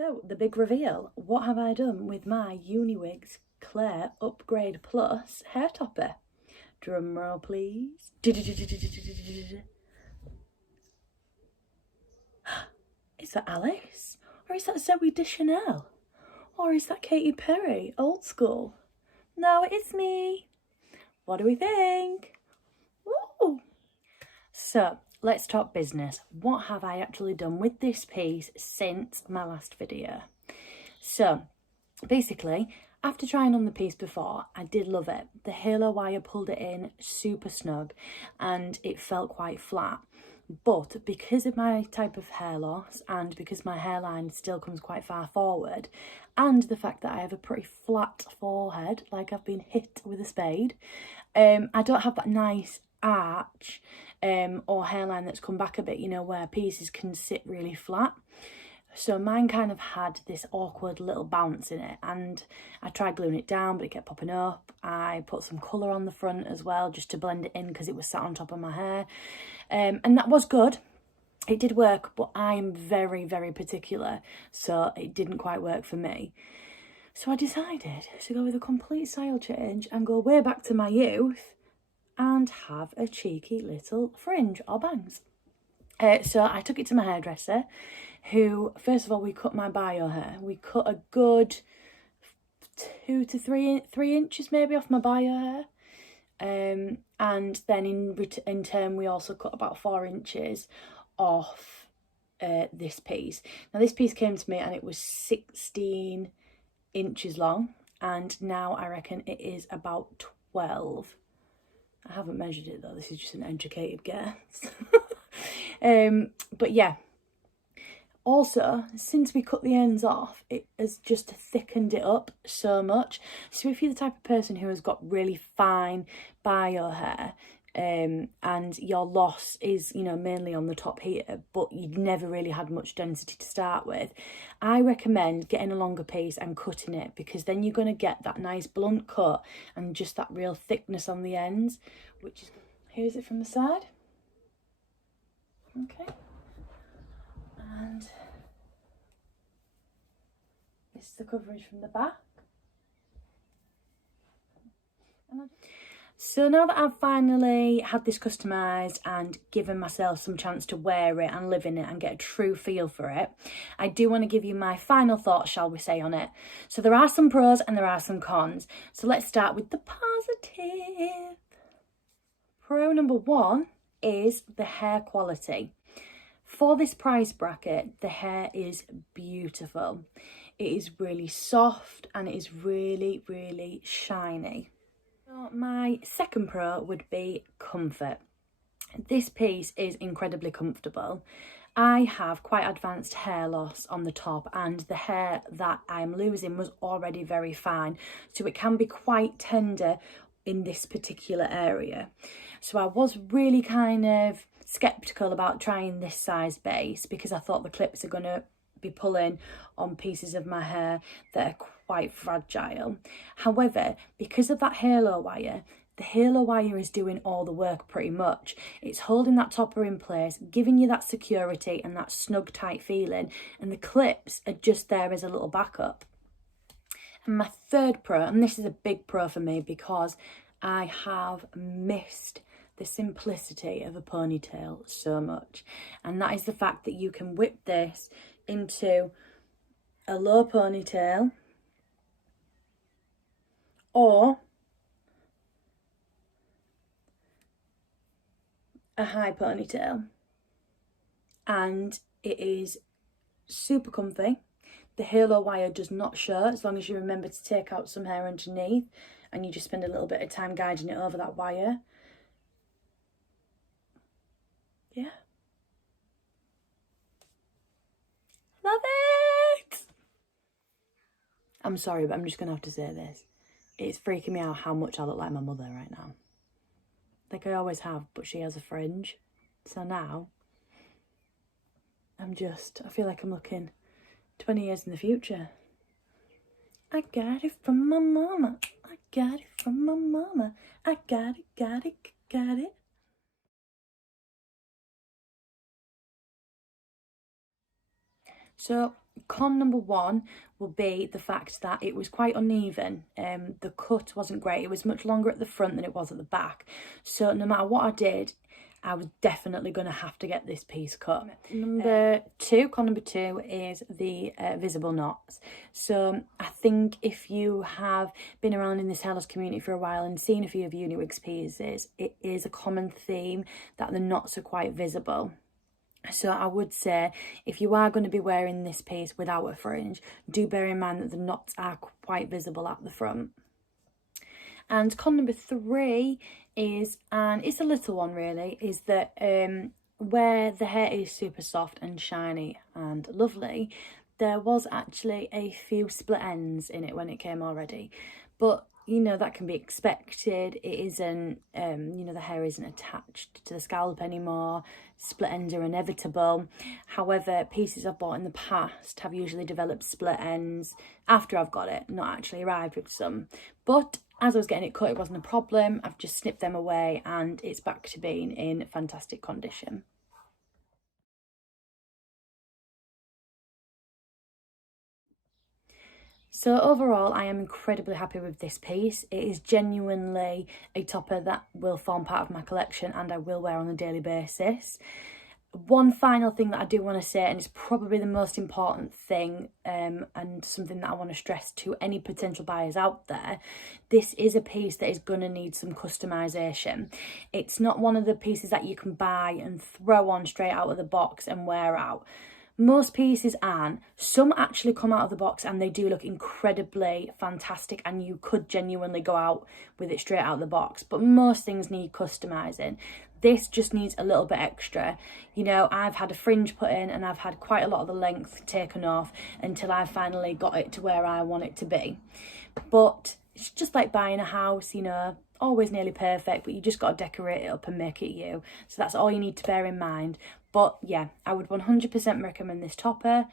So, the big reveal. What have I done with my Uniwigs Claire Upgrade Plus hair topper? Drum roll, please. Is that Alice? Or is that Zoe Deschanel? Or is that Katy Perry, old school? No, it's me. What do we think? Woo! So, let's talk business. What have I actually done with this piece since my last video? So, basically, after trying on the piece before, I did love it. The halo wire pulled it in super snug and it felt quite flat. But because of my type of hair loss and because my hairline still comes quite far forward and the fact that I have a pretty flat forehead, like I've been hit with a spade, I don't have that nice arch or hairline that's come back a bit, you know, where pieces can sit really flat. So mine kind of had this awkward little bounce in it, and I tried gluing it down but it kept popping up. I put some colour on the front as well just to blend it in because it was sat on top of my hair, and that was good. It did work, but I'm very, very particular, so it didn't quite work for me. So I decided to go with a complete style change and go way back to my youth and have a cheeky little fringe or bangs. So I took it to my hairdresser, who, first of all, we cut my bio hair. We cut a good 2 to 3 inches maybe off my bio hair. And then in turn, we also cut about 4 inches off this piece. Now, this piece came to me and it was 16 inches long. And now I reckon it is about 12. I haven't measured it though. This is just an educated guess. But yeah. Also, since we cut the ends off, it has just thickened it up so much. So if you're the type of person who has got really fine bio hair, and your loss is, you know, mainly on the top here, but you've never really had much density to start with, I recommend getting a longer piece and cutting it, because then you're going to get that nice blunt cut and just that real thickness on the ends, which is, here's it from the side. Okay. And this is the coverage from the back. So now that I've finally had this customised and given myself some chance to wear it and live in it and get a true feel for it, I do want to give you my final thoughts, shall we say, on it. So there are some pros and there are some cons. So let's start with the positive. Pro number 1 is the hair quality. For this price bracket, the hair is beautiful. It is really soft and it is really, really shiny. So my second pro would be comfort. This piece is incredibly comfortable. I have quite advanced hair loss on the top and the hair that I'm losing was already very fine. So it can be quite tender in this particular area. So I was really kind of skeptical about trying this size base because I thought the clips are going to be pulling on pieces of my hair that are quite fragile. However, because of that halo wire, the halo wire is doing all the work pretty much. It's holding that topper in place, giving you that security and that snug tight feeling, and the clips are just there as a little backup. And my third pro, and this is a big pro for me because I have missed the simplicity of a ponytail so much, and that is the fact that you can whip this into a low ponytail or a high ponytail, and it is super comfy. The halo wire does not show as long as you remember to take out some hair underneath and you just spend a little bit of time guiding it over that wire. Yeah. Love it! I'm sorry, but I'm just going to have to say this. It's freaking me out how much I look like my mother right now. Like I always have, but she has a fringe. So now, I feel like I'm looking 20 years in the future. I got it from my mama. I got it from my mama. I got it, got it, got it. So, Con number one will be the fact that it was quite uneven. The cut wasn't great. It was much longer at the front than it was at the back. So no matter what I did, I was definitely going to have to get this piece cut. Con number two is the visible knots. So I think if you have been around in this hair loss community for a while and seen a few of Uniwigs pieces, it is a common theme that the knots are quite visible. So I would say if you are going to be wearing this piece without a fringe, do bear in mind that the knots are quite visible at the front. And con number three is, and it's a little one really, is that where the hair is super soft and shiny and lovely, there was actually a few split ends in it when it came already. But you know, that can be expected. It isn't, you know, the hair isn't attached to the scalp anymore. Split ends are inevitable. However, pieces I've bought in the past have usually developed split ends after I've got it, not actually arrived with some. But as I was getting it cut, it wasn't a problem. I've just snipped them away and it's back to being in fantastic condition. So overall, I am incredibly happy with this piece. It is genuinely a topper that will form part of my collection and I will wear on a daily basis. One final thing that I do want to say, and it's probably the most important thing, and something that I want to stress to any potential buyers out there, this is a piece that is going to need some customization. It's not one of the pieces that you can buy and throw on straight out of the box and wear out. Most pieces aren't. Some actually come out of the box and they do look incredibly fantastic and you could genuinely go out with it straight out of the box. But most things need customising. This just needs a little bit extra. You know, I've had a fringe put in and I've had quite a lot of the length taken off until I finally got it to where I want it to be. But it's just like buying a house, you know, always nearly perfect, but you just got to decorate it up and make it you. So that's all you need to bear in mind. But yeah, I would 100% recommend this topper,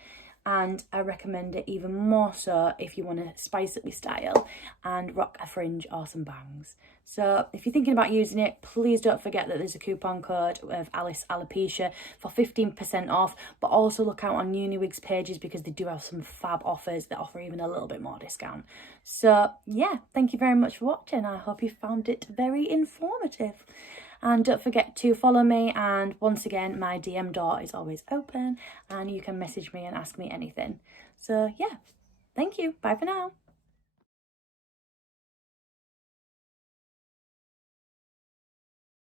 and I recommend it even more so if you want to spice up your style and rock a fringe or some bangs. So if you're thinking about using it, please don't forget that there's a coupon code of Alice Alopecia for 15% off, but also look out on Uniwigs pages because they do have some fab offers that offer even a little bit more discount. So yeah, thank you very much for watching. I hope you found it very informative. And don't forget to follow me, and once again, my DM door is always open and you can message me and ask me anything. So yeah, thank you. Bye for now.